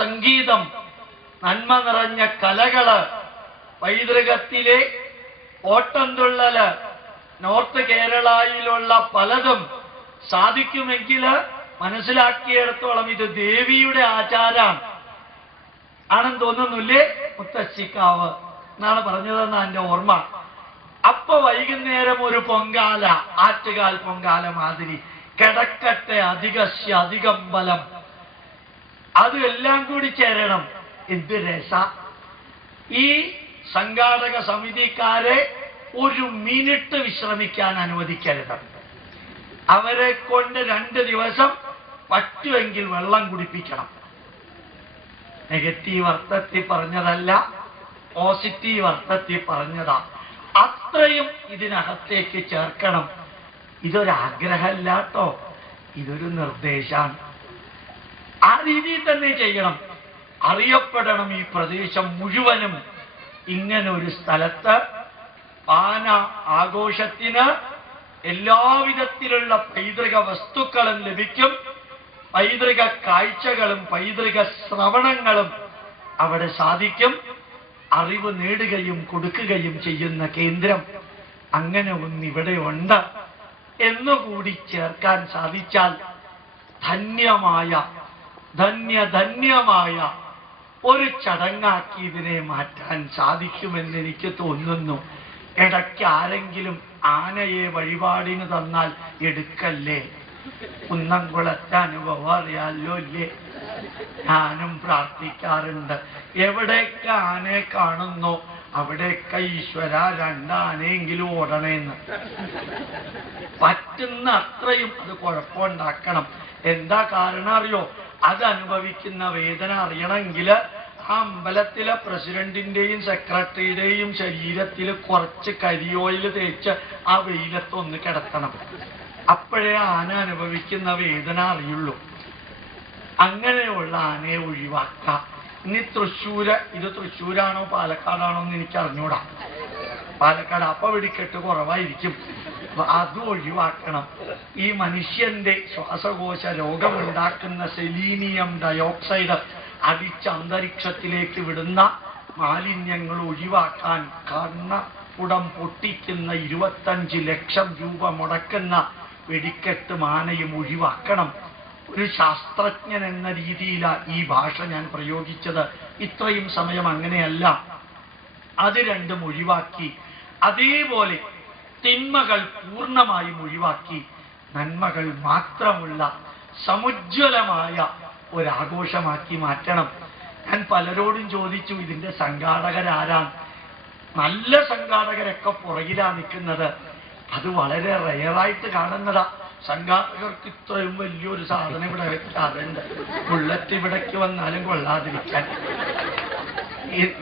സംഗീതം, നന്മ നിറഞ്ഞ കലകള്, പൈതൃകത്തിലെ ഓട്ടംതുള്ളല്, നോർത്ത് കേരളയിലുള്ള പലതും സാധിക്കുമെങ്കിൽ മനസ്സിലാക്കിയിടത്തോളം ഇത് ദേവിയുടെ ആചാരമാണ് ആണെന്ന് തോന്നുന്നില്ലേ? മുത്തശ്ശിക്കാവ് എന്നാണ് പറഞ്ഞതെന്ന് എന്റെ ഓർമ്മ. അപ്പൊ വൈകുന്നേരം ഒരു പൊങ്കാല, ആറ്റുകാൽ പൊങ്കാല മാതിരി, കിടക്കട്ടെ അധികസ്യ അധികം ബലം, അത് എല്ലാം കൂടി ചേരണം. എന്ത് രസ! ഈ സംഘാടക സമിതിക്കാരെ ഒരു മിനിറ്റ് വിശ്രമിക്കാൻ അനുവദിക്കരുത്. അവരെ കൊണ്ട് 2 ദിവസം പറ്റുമെങ്കിൽ വെള്ളം കുടിപ്പിക്കണം. നെഗറ്റീവ് അർത്ഥത്തിൽ പറഞ്ഞതല്ല, പോസിറ്റീവ് അർത്ഥത്തിൽ പറഞ്ഞതാ. അത്രയും ഇതിനകത്തേക്ക് ചേർക്കണം. ഇതൊരാഗ്രഹമല്ല കേട്ടോ, ഇതൊരു നിർദ്ദേശമാണ്. ആ രീതിയിൽ തന്നെ ചെയ്യണം. അറിയപ്പെടണം ഈ പ്രദേശം മുഴുവനും. ഇങ്ങനെ ഒരു സ്ഥലത്ത് പാന ആഘോഷത്തിന് എല്ലാവിധത്തിലുള്ള പൈതൃക വസ്തുക്കളും ലഭിക്കും. പൈതൃക കാഴ്ചകളും പൈതൃക ശ്രവണങ്ങളും അവിടെ സാധിക്കും. അറിവ് നേടുകയും കൊടുക്കുകയും ചെയ്യുന്ന കേന്ദ്രം അങ്ങനെ ഒന്നിവിടെ ഉണ്ട് എന്നുകൂടി ചേർക്കാൻ സാധിച്ചാൽ ധന്യമായ ധന്യമായ ഒരു ചടങ്ങാക്കി ഇതിനെ മാറ്റാൻ സാധിക്കുമെന്ന് എനിക്ക് തോന്നുന്നു. ഇടയ്ക്ക് ആരെങ്കിലും ആനയെ വഴിപാടിന് തന്നാൽ എടുക്കല്ലേ. കുന്നംകുളത്തെ അനുഭവം അറിയാലോ ഇല്ലേ? ഞാനും പ്രാർത്ഥിക്കാറുണ്ട്. എവിടെയൊക്കെ ആനയെ കാണുന്നോ അവിടെയൊക്കെ ഈശ്വര 2 ആനയെങ്കിലും ഓടണേന്ന്. പറ്റുന്ന അത്രയും അത് കുഴപ്പമുണ്ടാക്കണം. എന്താ കാരണം അറിയോ? അത് അനുഭവിക്കുന്ന വേദന അറിയണമെങ്കിൽ ആ അമ്പലത്തിലെ പ്രസിഡന്റിന്റെയും സെക്രട്ടറിയുടെയും ശരീരത്തിൽ കുറച്ച് കരിയോയിൽ തേച്ച് ആ വെയിലത്തൊന്ന് കിടത്തണം. അപ്പോഴേ ആന അനുഭവിക്കുന്ന വേദന അറിയുള്ളൂ. അങ്ങനെയുള്ള ആനയെ ഒഴിവാക്കാം. ഇനി ഇത് തൃശ്ശൂരാണോ പാലക്കാടാണോ എന്ന് എനിക്ക് അറിഞ്ഞൂടാ. പാലക്കാട് അപ്പൊ വെടിക്കെട്ട് കുറവായിരിക്കും. അത് ഒഴിവാക്കണം. ഈ മനുഷ്യന്റെ ശ്വാസകോശ രോഗമുണ്ടാക്കുന്ന സെലീനിയം ഡയോക്സൈഡ് അടിച്ച് അന്തരീക്ഷത്തിലേക്ക് വിടുന്ന മാലിന്യങ്ങൾ ഒഴിവാക്കാൻ കണ്ണുടം പൊട്ടിക്കുന്ന 25 ലക്ഷം രൂപ മുടക്കുന്ന വെടിക്കെട്ട് മാനയും ഒഴിവാക്കണം. ഒരു ശാസ്ത്രജ്ഞൻ എന്ന രീതിയിലാണ് ഈ ഭാഷ ഞാൻ പ്രയോഗിച്ചത്. ഇത്രയും സമയം അങ്ങനെയല്ല. അത് 2 ഒഴിവാക്കി, അതേപോലെ തിന്മകൾ പൂർണ്ണമായും ഒഴിവാക്കി നന്മകൾ മാത്രമുള്ള സമുജ്വലമായ ഒരാഘോഷമാക്കി മാറ്റണം. ഞാൻ പലരോടും ചോദിച്ചു, ഇതിന്റെ സംഘാടകരാരാണ്? നല്ല സംഘാടകരൊക്കെ പുറകിലാ നിൽക്കുന്നത്. അത് വളരെ റെയറായിട്ട് കാണുന്നതാ. സംഘാടകർക്ക് ഇത്രയും വലിയൊരു സാധനം ഇവിടെ വെക്കാറുണ്ട്. ബുള്ളറ്റ് ഇവിടേക്ക് വന്നാലും കൊള്ളാതിരിക്കാൻ.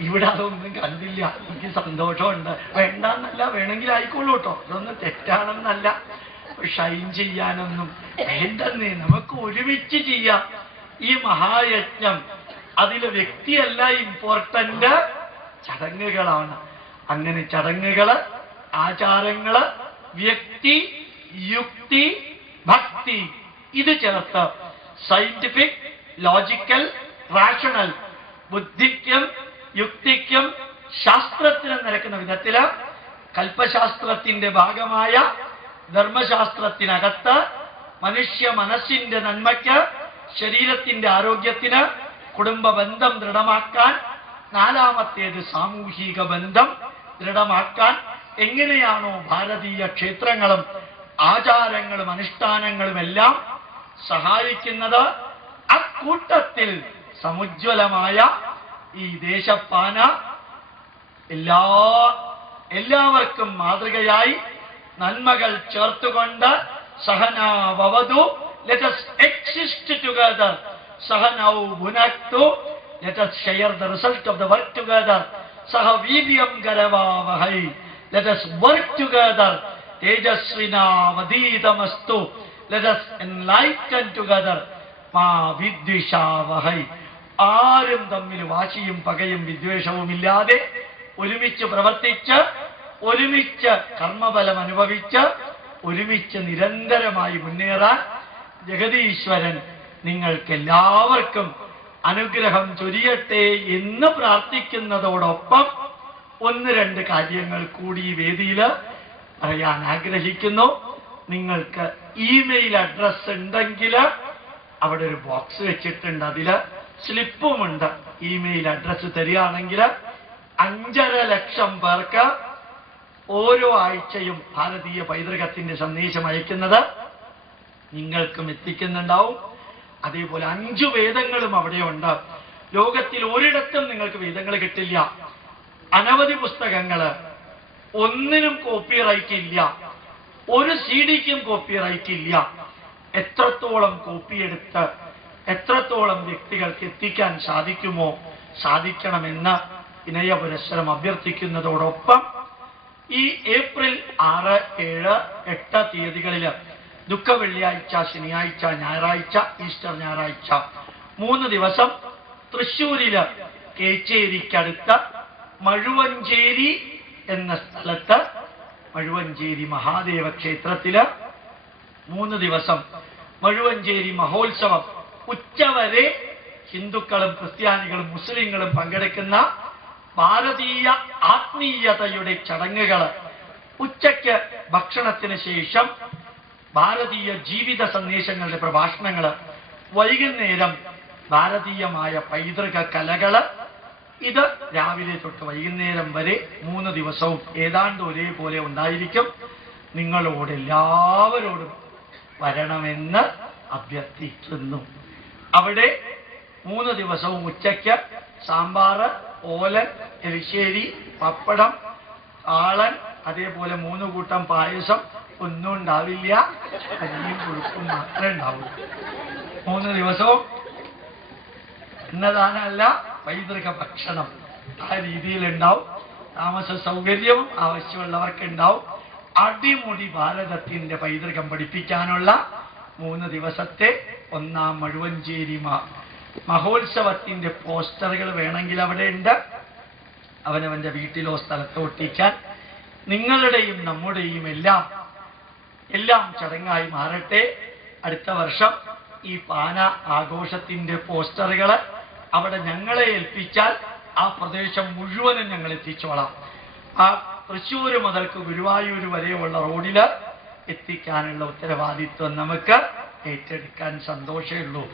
ഇവിടെ അതൊന്നും കണ്ടില്ല. എനിക്ക് സന്തോഷമുണ്ട്. വേണ്ടെന്നല്ല, വേണമെങ്കിൽ ആയിക്കോളൂ കേട്ടോ, ഇതൊന്നും തെറ്റാണെന്നല്ല. ഷൈൻ ചെയ്യാനൊന്നും വേണ്ടെന്നേ, നമുക്ക് ഒരുമിച്ച് ചെയ്യാം ഈ മഹായജ്ഞം. അതിലെ വ്യക്തിയല്ല ഇമ്പോർട്ടന്റ്, ചടങ്ങുകളാണ്. അങ്ങനെ ചടങ്ങുകള്, ആചാരങ്ങള്, വ്യക്തി, യുക്തി, ഭക്തി, ഇത് ചേർത്ത് സയന്റിഫിക്, ലോജിക്കൽ, റാഷണൽ, ബുദ്ധിക്കും യുക്തിക്കും ശാസ്ത്രത്തിനും നിരക്കുന്ന വിധത്തില് കൽപ്പശാസ്ത്രത്തിന്റെ ഭാഗമായ ധർമ്മശാസ്ത്രത്തിനകത്ത് മനുഷ്യ മനസ്സിന്റെ നന്മയ്ക്ക്, ശരീരത്തിന്റെ ആരോഗ്യത്തിന്, കുടുംബ ബന്ധം ദൃഢമാക്കാൻ, 4ാമത്തേത് സാമൂഹിക ബന്ധം ദൃഢമാക്കാൻ എങ്ങനെയാണോ ഭാരതീയ ക്ഷേത്രങ്ങളും ആചാരങ്ങളും അനുഷ്ഠാനങ്ങളും എല്ലാം സഹായിക്കുന്നത്, അക്കൂട്ടത്തിൽ സമുജ്വലമായ ഈ ദേശപ്പാന എല്ലാവർക്കും മാതൃകയായി നന്മകൾ ചേർത്തുകൊണ്ട് സഹനാ ഭവതു, let us exist together, സഹനൗ ഭുനക്തു, let us share the result of the work together, സഹ വീര്യം കരവാവഹൈ, let us work together, തേജസ്വിനാവധീതമസ്തു, let us enlighten together, മാ വിദ്വിഷാവഹൈ. ആരും തമ്മിൽ വാശിയും പകയും വിദ്വേഷവും ഇല്ലാതെ ഒരുമിച്ച് പ്രവർത്തിച്ച്, ഒരുമിച്ച് കർമ്മഫലം അനുഭവിച്ച്, ഒരുമിച്ച് നിരന്തരമായി മുന്നേറാൻ ജഗതീശ്വരൻ നിങ്ങൾക്കെല്ലാവർക്കും അനുഗ്രഹം ചൊരിയട്ടെ എന്ന് പ്രാർത്ഥിക്കുന്നതോടൊപ്പം ഒന്ന് രണ്ട് കാര്യങ്ങൾ കൂടി ഈ വേദിയിൽ പറയാൻ ആഗ്രഹിക്കുന്നു. നിങ്ങൾക്ക് ഇമെയിൽ അഡ്രസ് ഉണ്ടെങ്കിൽ അവിടെ ഒരു ബോക്സ് വെച്ചിട്ടുണ്ട്, അതില് സ്ലിപ്പുമുണ്ട്. ഇമെയിൽ അഡ്രസ് തരികയാണെങ്കിൽ 5.5 ലക്ഷം പേർക്ക് ഓരോ ആഴ്ചയും ഭാരതീയ പൈതൃകത്തിന്റെ സന്ദേശം അയക്കുന്നത് നിങ്ങൾക്കും എത്തിക്കുന്നുണ്ടാവും. അതേപോലെ 5 വേദങ്ങളും അവിടെയുണ്ട്. ലോകത്തിൽ ഒരിടത്തും നിങ്ങൾക്ക് വേദങ്ങൾ കിട്ടില്ല. അനവധി പുസ്തകങ്ങള്, ഒന്നിനും കോപ്പിറൈറ്റ് ഇല്ല, ഒരു സിഡിക്കും കോപ്പിറൈറ്റ് ഇല്ല. എത്രത്തോളം കോപ്പിയെടുത്ത് എത്രത്തോളം വ്യക്തികൾക്ക് എത്തിക്കാൻ സാധിക്കുമോ സാധിക്കണമെന്ന് വിനയപുരസ്സരം അഭ്യർത്ഥിക്കുന്നതോടൊപ്പം ഈ ഏപ്രിൽ 6, 7, 8 തീയതികളിൽ ദുഃഖ വെള്ളിയാഴ്ച, ശനിയാഴ്ച, ഞായറാഴ്ച, ഈസ്റ്റർ ഞായറാഴ്ച 3 ദിവസം തൃശ്ശൂരില് കേച്ചേരിക്കടുത്ത് മഴുവഞ്ചേരി എന്ന സ്ഥലത്ത് മഴുവഞ്ചേരി മഹാദേവ ക്ഷേത്രത്തില് 3 ദിവസം മഴുവഞ്ചേരി മഹോത്സവം ഉച്ചവരെ ഹിന്ദുക്കളും ക്രിസ്ത്യാനികളും മുസ്ലിങ്ങളും പങ്കെടുക്കുന്ന ഭാരതീയ ആത്മീയതയുടെ ചടങ്ങുകൾ. ഉച്ചയ്ക്ക് ഭക്ഷണത്തിന് ശേഷം ഭാരതീയ ജീവിത സന്ദേശങ്ങളുടെ പ്രഭാഷണങ്ങൾ, വൈകുന്നേരം ഭാരതീയമായ പൈതൃക കലകള്. ഇത് രാവിലെ തൊട്ട് വൈകുന്നേരം വരെ 3 ദിവസവും ഏതാണ്ട് ഒരേപോലെ ഉണ്ടായിരിക്കും. നിങ്ങളോട് എല്ലാവരോടും വരണമെന്ന് അഭ്യർത്ഥിക്കുന്നു. അവിടെ 3 ദിവസവും ഉച്ചയ്ക്ക് സാമ്പാറ്, ഓലൻ, എരിശ്ശേരി, പപ്പടം, ആളൻ, അതേപോലെ 3 കൂട്ടം പായസം. ഒന്നും ഉണ്ടാവില്ല, അരിയും കൊഴുപ്പും മാത്രമേ ഉണ്ടാവൂ. 3 ദിവസവും അന്നദാനമല്ല, പൈതൃക ഭക്ഷണം ആ രീതിയിലുണ്ടാവും. താമസ സൗകര്യവും ആവശ്യമുള്ളവർക്ക് ഉണ്ടാവും. അടിമുടി ഭാരതത്തിന്റെ പൈതൃകം പഠിപ്പിക്കാനുള്ള 3 ദിവസത്തെ 1-ാം മഴുവഞ്ചേരി മഹോത്സവത്തിന്റെ പോസ്റ്ററുകൾ വേണമെങ്കിൽ അവിടെ ഉണ്ട്. അവനവന്റെ വീട്ടിലോ സ്ഥലത്തോ ഒട്ടിക്കാൻ. നിങ്ങളുടെയും നമ്മുടെയും എല്ലാം ചടങ്ങായി മാറട്ടെ. അടുത്ത വർഷം ഈ പാന ആഘോഷത്തിന്റെ പോസ്റ്ററുകൾ അവിടെ ഞങ്ങളെ ഏൽപ്പിച്ചാൽ ആ പ്രദേശം മുഴുവനും ഞങ്ങൾ എത്തിച്ചോളാം. ആ തൃശ്ശൂർ മുതൽക്ക് ഗുരുവായൂർ വരെയുള്ള റോഡില് എത്തിക്കാനുള്ള ഉത്തരവാദിത്വം നമുക്ക് ഏറ്റെടുക്കാൻ സന്തോഷമേ ഉള്ളൂ.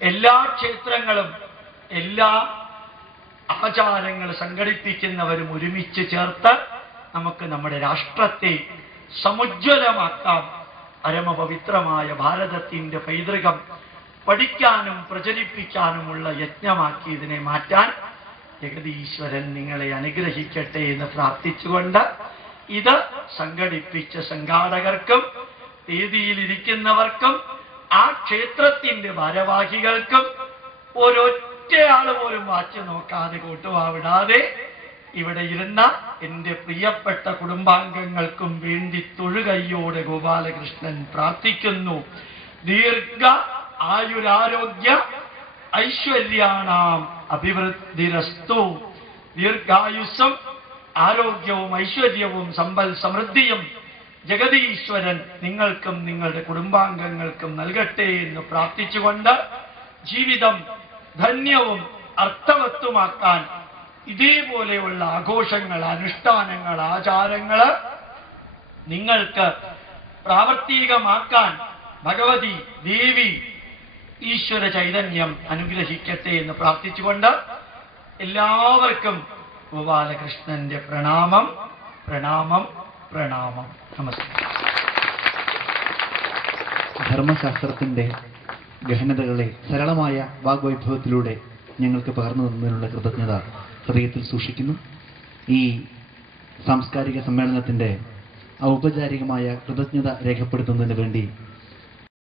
എല്ലാ ക്ഷേത്രങ്ങളും എല്ലാ ആചാരങ്ങൾ സംഘടിപ്പിക്കുന്നവരും ഒരുമിച്ച് ചേർത്ത് നമുക്ക് നമ്മുടെ രാഷ്ട്രത്തെ സമുജ്വലമാക്കാം. പരമപവിത്രമായ ഭാരതത്തിന്റെ പൈതൃകം പഠിക്കാനും പ്രചരിപ്പിക്കാനുമുള്ള യജ്ഞമാക്കി ഇതിനെ മാറ്റാൻ ജഗതീശ്വരൻ നിങ്ങളെ അനുഗ്രഹിക്കട്ടെ എന്ന് പ്രാർത്ഥിച്ചുകൊണ്ട് ഇത് സംഘടിപ്പിച്ച സംഘാടകർക്കും വേദിയിലിരിക്കുന്നവർക്കും ആ ക്ഷേത്രത്തിന്റെ ഭാരവാഹികൾക്കും ഒരൊറ്റയാൾ പോലും വാച്ച് നോക്കാതെ കൂട്ടുവാവിടാതെ ഇവിടെ ഇരുന്ന എന്റെ പ്രിയപ്പെട്ട കുടുംബാംഗങ്ങൾക്കും വേണ്ടി തൊഴുകൈയോടെ ഗോപാലകൃഷ്ണൻ പ്രാർത്ഥിക്കുന്നു. ദീർഘ ആയുരാരോഗ്യ ഐശ്വര്യാണാം അഭിവൃദ്ധിരസ്തു. ദീർഘായുസ്സും ആരോഗ്യവും ഐശ്വര്യവും സമ്പൽ സമൃദ്ധിയും ജഗതീശ്വരൻ നിങ്ങൾക്കും നിങ്ങളുടെ കുടുംബാംഗങ്ങൾക്കും നൽകട്ടെ എന്ന് പ്രാർത്ഥിച്ചുകൊണ്ട് ജീവിതം ധന്യവും അർത്ഥവത്തുമാക്കാൻ ഇതേപോലെയുള്ള ആഘോഷങ്ങൾ, അനുഷ്ഠാനങ്ങൾ, ആചാരങ്ങള് നിങ്ങൾക്ക് പ്രാവർത്തികമാക്കാൻ ഭഗവതി ദേവി ഈശ്വര ചൈതന്യം അനുഗ്രഹിക്കട്ടെ എന്ന് പ്രാർത്ഥിച്ചുകൊണ്ട് എല്ലാവർക്കും ഗോപാലകൃഷ്ണന്റെ പ്രണാമം, പ്രണാമം, പ്രണാമം. നമസ്കാരം. ധർമ്മശാസ്ത്രത്തിന്റെ ഗഹനതകളെ സരളമായ വാഗ്വൈഭവത്തിലൂടെ ഞങ്ങൾക്ക് പകർന്നു തന്നതിനുള്ള കൃതജ്ഞത ഹൃദയത്തിൽ സൂക്ഷിക്കുന്നു. ഈ സാംസ്കാരിക സമ്മേളനത്തിന്റെ ഔപചാരികമായ കൃതജ്ഞത രേഖപ്പെടുത്തുന്നതിന് വേണ്ടി